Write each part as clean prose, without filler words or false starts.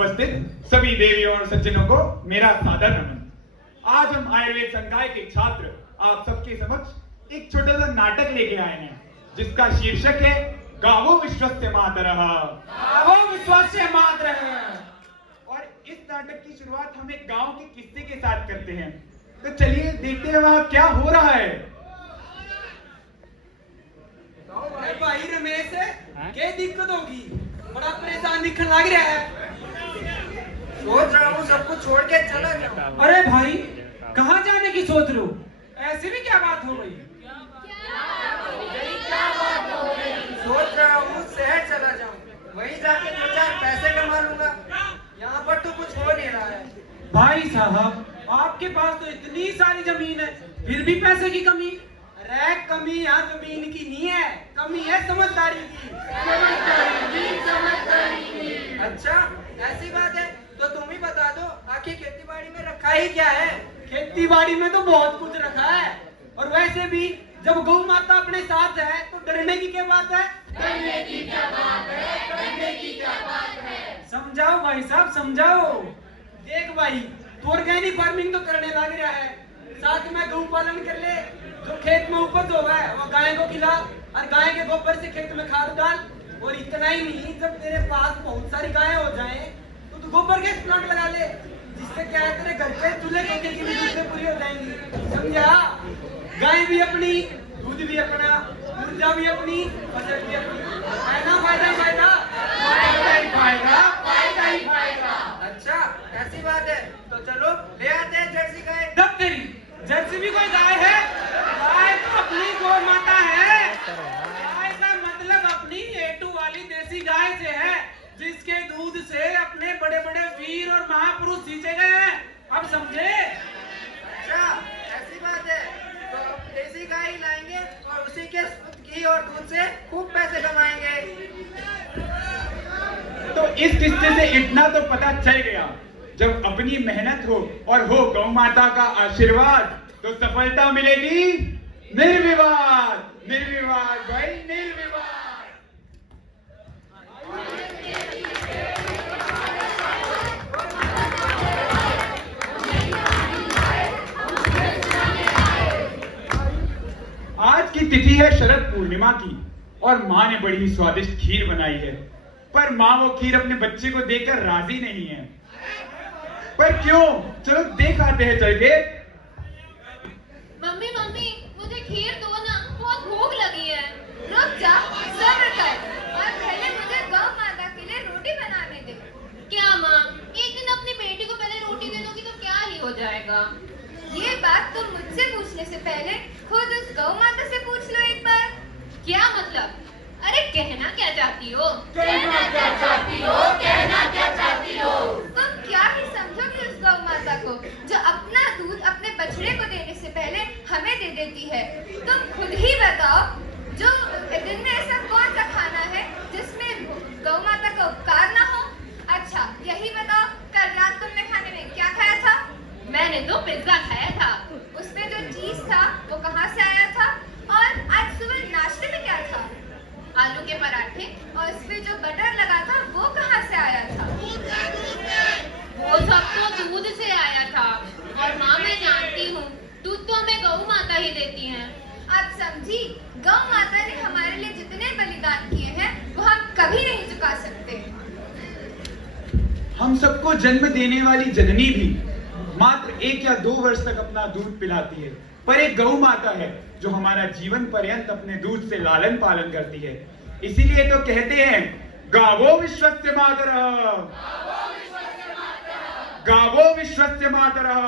उपस्थित सभी देवियों और सज्जनों को मेरा सादर नमन। आज हम आयुर्वेद संकाय के छात्र आप सबके समक्ष एक छोटा सा नाटक लेके आए हैं जिसका शीर्षक है गावो विश्वस्य मातरः। गावो विश्वस्य मातरः। और इस नाटक की शुरुआत हम एक गांव के किस्से के साथ करते हैं, तो चलिए देखते हैं वहां क्या हो रहा है। अरे भाई रमेश, क्या दिक्कत होगी? बड़ा परेशान दिखने लग रहा है। सोच रहा हूँ सब कुछ छोड़ के चला जाऊँ। अरे भाई, कहाँ जाने की सोच रहे हो? ऐसे भी क्या बात हो गई? सोच रहा हूँ शहर चला जाऊँ, वहीं जाके 2-4 पैसे कमा लूंगा। यहाँ पर तो कुछ हो नहीं रहा है। भाई साहब, आपके पास तो इतनी सारी जमीन है, फिर भी पैसे की कमी? अरे कमी यहाँ जमीन की नहीं है, कमी है समझदारी की। अच्छा, ऐसी बात है तो तुम ही बता दो, आखिर खेती बाड़ी में रखा ही क्या है? खेती बाड़ी में तो बहुत कुछ रखा है, और वैसे भी जब गौ माता अपने साथ है तो डरने की क्या बात है? करने की क्या बात है? करने की क्या बात है? समझाओ भाई साहब, समझाओ। देख भाई, तू ऑर्गेनिक फार्मिंग तो करने लग रहा है, साथ में गौ पालन कर ले। जो खेत में उपज होगा वो गाय को खिला, और गाय के गोबर से खेत में खाद डाल। और इतना ही नहीं, जब तेरे पास बहुत सारी गायें हो जाएं तो तू गोबर गैस प्लांट लगा ले, जिससे क्या है तेरे घर पे चूल्हे चौके की भी जरूरतें पूरी हो जाएंगी। समझा? गाय भी अपनी, दूध भी अपना, ऊर्जा भी अपनी, फसल भी अपनी। है ना? फायदा फायदा फायदा ही फायदा, फायदा ही फायदा। अच्छा, ऐसी बात है तो चलो ले आते हैं जर्सी गाय। तब तेरी जर्सी भी कोई गाय है? गाय तो अपनी गौ माता है। गाय का मतलब अपनी A2 वाली देसी गाय से है, जिसके दूध से अपने बड़े बड़े वीर और महापुरुष सींचे गए हैं। अब समझे? अच्छा, ऐसी बात है तो अब देसी गाय ही लाएंगे और उसी के शुद्ध घी और दूध से खूब पैसे कमाएंगे। तो इस किस्से से इतना तो पता चल गया, जब अपनी मेहनत हो और हो गौ माता का आशीर्वाद तो सफलता मिलेगी निर्विवाद। निर्विवाद भाई, निर्विवाद। आज की तिथि है शरद पूर्णिमा की और माँ ने बड़ी ही स्वादिष्ट खीर बनाई है, पर माँ वो खीर अपने बच्चे को देकर राजी नहीं है। पर क्यों? चलो देख आते हैं चल के। मम्मी मम्मी, मुझे खीर दो ना, बहुत भूख लगी है। रुक जा, सब्र कर, और पहले मुझे गौ माता के लिए रोटी बनाने दे। क्या माँ, एक दिन अपनी बेटी को पहले रोटी दे दोगी तो क्या ही हो जाएगा? ये बात तुम मुझसे पूछने से पहले खुद उस गौ माता से पूछ लो एक बार। क्या मतलब? अरे कहना क्या चाहती हो? कहना क्या चाहती हो? कहना क्या चाहती हो? तुम क्या ही समझोगे उस गौ माता को जो अपना दूध अपने बछड़े को देने से पहले हमें दे देती है। तुम खुद ही बताओ, जो दिन में ऐसा कौन सा खाना है जिसमें गौ माता का उपकार ना हो? अच्छा यही बताओ, कल रात तुमने खाने में क्या खाया था? मैंने तो पिज्जा खाया था। उसमें जो चीज था वो कहाँ से आया था? और आज सुबह नाश्ते में क्या था? आलू के पराठे, और उस पे जो बटर लगा था वो कहाँ से आया था? वो सब तो दूध से आया था। और माँ, मैं जानती हूँ दूध तो हमें गौ माता ही देती हैं। आप समझी, गौ माता ने हमारे लिए जितने बलिदान किए हैं वो हम कभी नहीं चुका सकते। हम सबको जन्म देने वाली जननी भी मात्र 1 या 2 वर्ष तक अपना दूध पिलाती है, पर एक गौ माता है जो हमारा जीवन पर्यंत अपने दूध से लालन पालन करती है। इसीलिए तो कहते हैं गावो विश्वस्य मातरः, गावो विश्वस्य मातरः।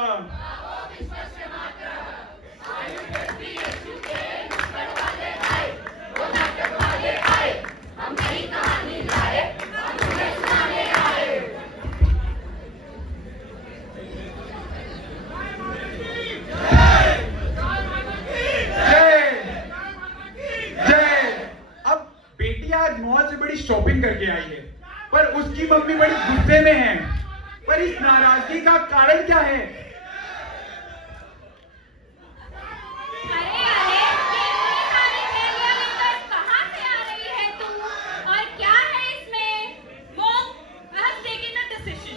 आज मॉल से बड़ी शॉपिंग करके आई है, पर उसकी मम्मी बड़ी गुस्से में है। पर इस नाराजगी का कारण क्या है? कहाँ से आ रही है तू? और क्या है इसमें? Mom, I have taken a decision.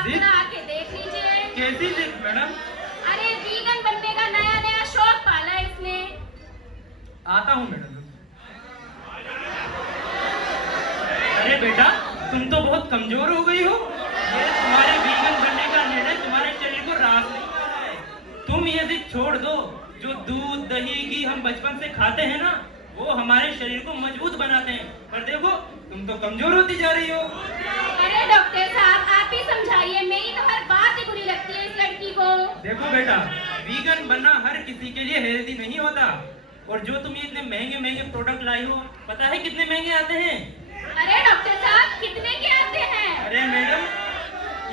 आप जिद? ना आके देख लीजिए। कैसी जिद मैडम? अरे वीगन बनने का नया नया शौक पाला है इसने। आता हूँ मैडम। अरे बेटा, तुम तो बहुत कमजोर हो गई हो। ये तुम्हारे वीगन बनने का निर्णय तुम्हारे शरीर को रास नहीं कर रहा है। तुम ये जिद छोड़ दो। जो दूध दही घी हम बचपन से खाते हैं ना, वो हमारे शरीर को मजबूत बनाते हैं। पर देखो, तुम तो कमजोर होती जा रही हो। अरे डॉक्टर साहब, आप ही समझाइए, मेरी तो हर बात ही बुरी लगती है इस लड़की को। देखो बेटा, वीगन बनना हर किसी के लिए हेल्दी नहीं होता। और जो तुम ये इतने महंगे महंगे प्रोडक्ट लाई हो, पता है कितने महंगे आते हैं? अरे डॉक्टर साहब, कितने के आते हैं? अरे मैडम,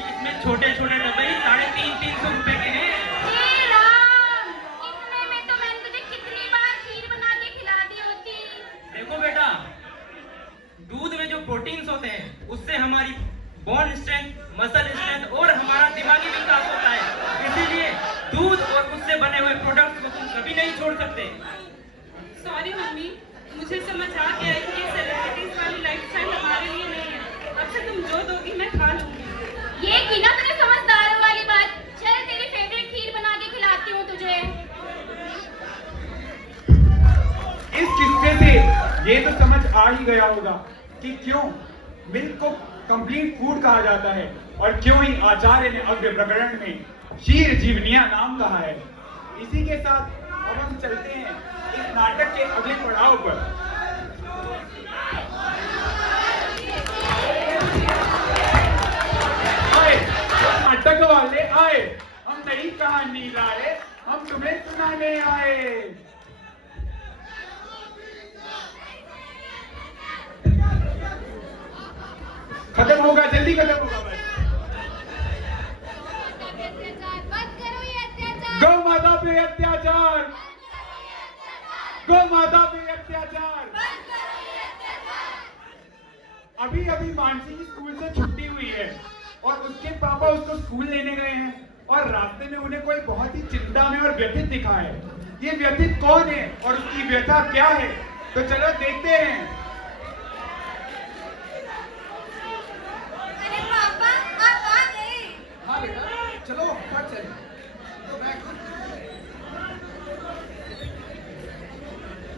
इसमें छोटे छोटे डब्बे ही 350-300 रुपए के हैं। हे राम, इतने में तो मैंने तुझे कितनी बार खीर बना के खिला दी होती। देखो बेटा, दूध में जो प्रोटीन्स होते हैं, उससे हमारी बोन स्ट्रेंथ, मसल स्ट्रेंथ और हमारा दिमागी विकास होता है। इसीलिए दूध और उससे बने हुए प्रोडक्ट्स को तुम कभी नहीं छोड़ सकते। सॉरी मम्मी, मुझे समझ आ गया है कि ये सेलिब्रिटीज वाली लाइफस्टाइल हमारे लिए नहीं है। अब से तुम जो दोगी मैं खा लूंगी। ये की ना तूने समझदारों वाली बात। चल तेरी फेवरेट खीर बना के खिलाती हूँ तुझे। इस किस्से से ये तो समझ आ ही गया होगा कि क्यों मिल्क को कंप्लीट फूड कहा जाता है और क्यों ही आचार्य ने अग्र प्रकरण में क्षीर जीवनिया नाम कहा है। इसी के साथ अब हम चलते हैं इस नाटक के अगले पड़ाव पर। आए, नाटक वाले आए, हम नई कहानी लाए, हम तुम्हें सुनाने आए। खत्म होगा, जल्दी खत्म होगा बस। बंद करो ये अत्याचार। गौ माता पे अत्याचार, गौ माता पे अत्याचार। अभी अभी मानसी की स्कूल से छुट्टी हुई है और उसके पापा उसको स्कूल लेने गए हैं और रास्ते में उन्हें कोई बहुत ही चिंता में और व्यथित दिखा है। ये व्यथित कौन है और उसकी व्यथा क्या है, तो चलो देखते हैं। अरे पापा, आप आ गए। हाँ बेटा, चलो फट चले।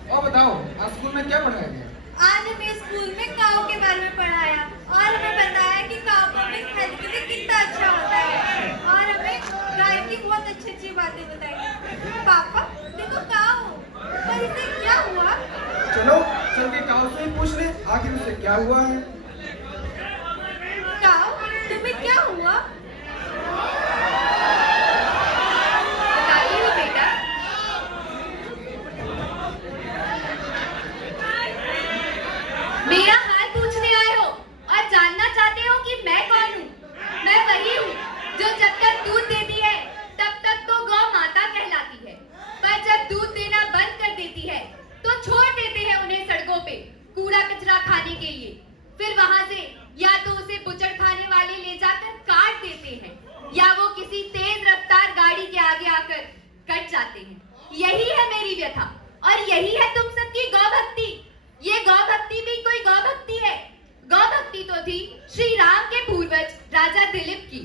और बताओ, आज स्कूल में क्या पढ़ाया गया? आज हमें स्कूल में काऊ के बारे में पढ़ाया और हमें बताया कि काऊ को अपने हेल्थ के लिए कितना अच्छा होता है और हमें गाय की बहुत अच्छी अच्छी बातें बताई। पापा देखो काऊ, पर इसे क्या हुआ? चलो चल के काऊ से ही पूछ ले, आखिर उसे क्या हुआ है। काऊ, तुम्हें क्या हुआ? बताती हूँ बेटा। मेरा हाल पूछने आए हो और जानना चाहते हो कि मैं कौन हूँ? मैं वही हूँ जो जब तक दूध देती है तब तक तो गौ माता कहलाती है, पर जब दूध देना बंद कर देती है तो छोड़ देते हैं उन्हें सड़कों पे कूड़ा कचरा खाने के लिए। फिर वहां से या तो उसे बुचड़ खाने वाले ले जाकर काट देते हैं या वो किसी तेज रफ्तार गाड़ी के आगे आकर कट जाते हैं। यही है मेरी व्यथा और यही है तुम सबकी गौ भक्ति। ये गौ भक्ति भी कोई गौ भक्ति है। गौ भक्ति तो थी श्री राम के पूर्वज राजा दिलीप की।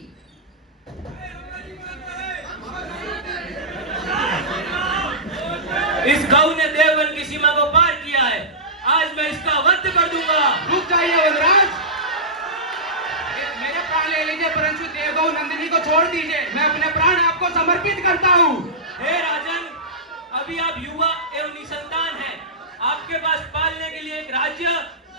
इस गौ ने देवगन की सीमा को पार किया है। आज मैं इसका वध कर दूंगा। रुक जाइए वनराज, मेरे प्राण ले लीजिए परंतु देवगौ नंदिनी को छोड़ दीजिए। मैं अपने प्राण आपको समर्पित करता हूँ। हे राजन, अभी आप युवा एवं निसंतान हैं। आपके पास पालने के लिए एक राज्य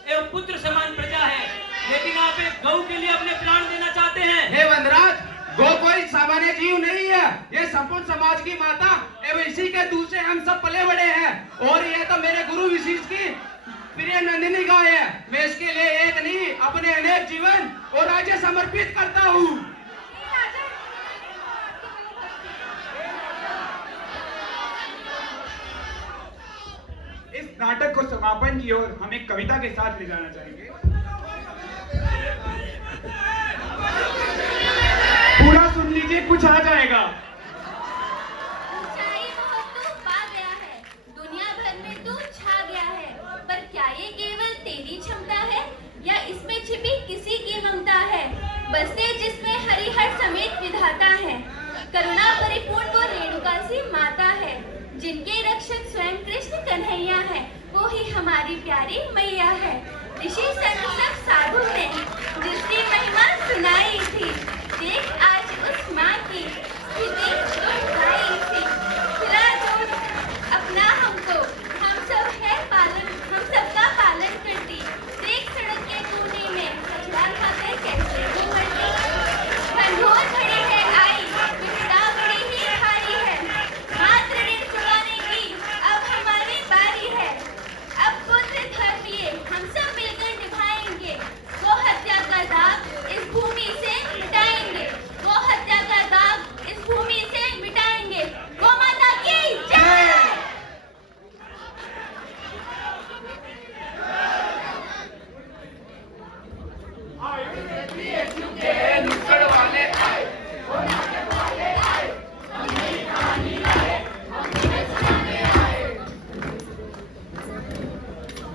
एवं पुत्र समान प्रजा है, लेकिन आप एक गौ के लिए अपने प्राण देना चाहते हैं। हे वनराज, गौ कोई सामान्य जीव नहीं है। ये संपूर्ण समाज की माता एवं इसी के दूध से हम सब पले बड़े हैं और ये तो मेरे गुरु विशिष्ट की प्रिय नंदिनी गाय है। मैं इसके लिए एक नहीं अपने अनेक जीवन और राज्य समर्पित करता हूँ। इस नाटक को समापन की ओर हम एक कविता के साथ ले जाना चाहेंगे। पूरा सुन लीजिए, कुछ आ जाएगा। ऊंचाई बहुत तू पा गया है, दुनिया भर में तू छा गया है, पर क्या ये केवल तेरी क्षमता है या इसमें छिपी किसी की ममता है? बसे जिसमें हरी हरी करुणा परिपूर्ण वो रेणुका सी माता है, जिनके रक्षक स्वयं कृष्ण कन्हैया है, वो ही हमारी प्यारी मैया है। ऋषि संत सब साधु ने जिसकी महिमा सुनाई थी, देख आज उस माँ की स्थिति दुखदाई थी। खिला दो अपना हमको, हम सब है पालन, हम सबका पालन करती। देख सड़क के कोने में कचरा खाकर कैसे घूमती। घनघोर घड़ी है आई, विपदा बड़ी ही भारी है। मात्र ऋण चुकाने की अब हमारी बारी है। अब पुत्र धर्म ये हम सब मिलकर निभाएंगे। गो हत्या का दाग इस भूमि से मिटाएंगे। गो हत्या का दाग इस भूमि से मिटाएंगे। गो माता की जय। नुक्कड़ वाले आए।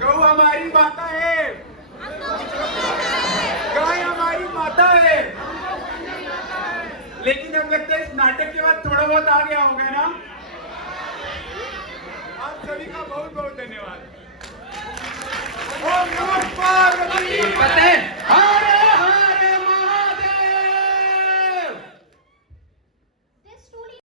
गौ हमारी माता है, गाय हमारी माता है। लेकिन अब लगता है इस नाटक के बाद थोड़ा बहुत आ गया होगा ना। आप सभी का बहुत बहुत धन्यवाद। ओम नमः पार्वती। पता है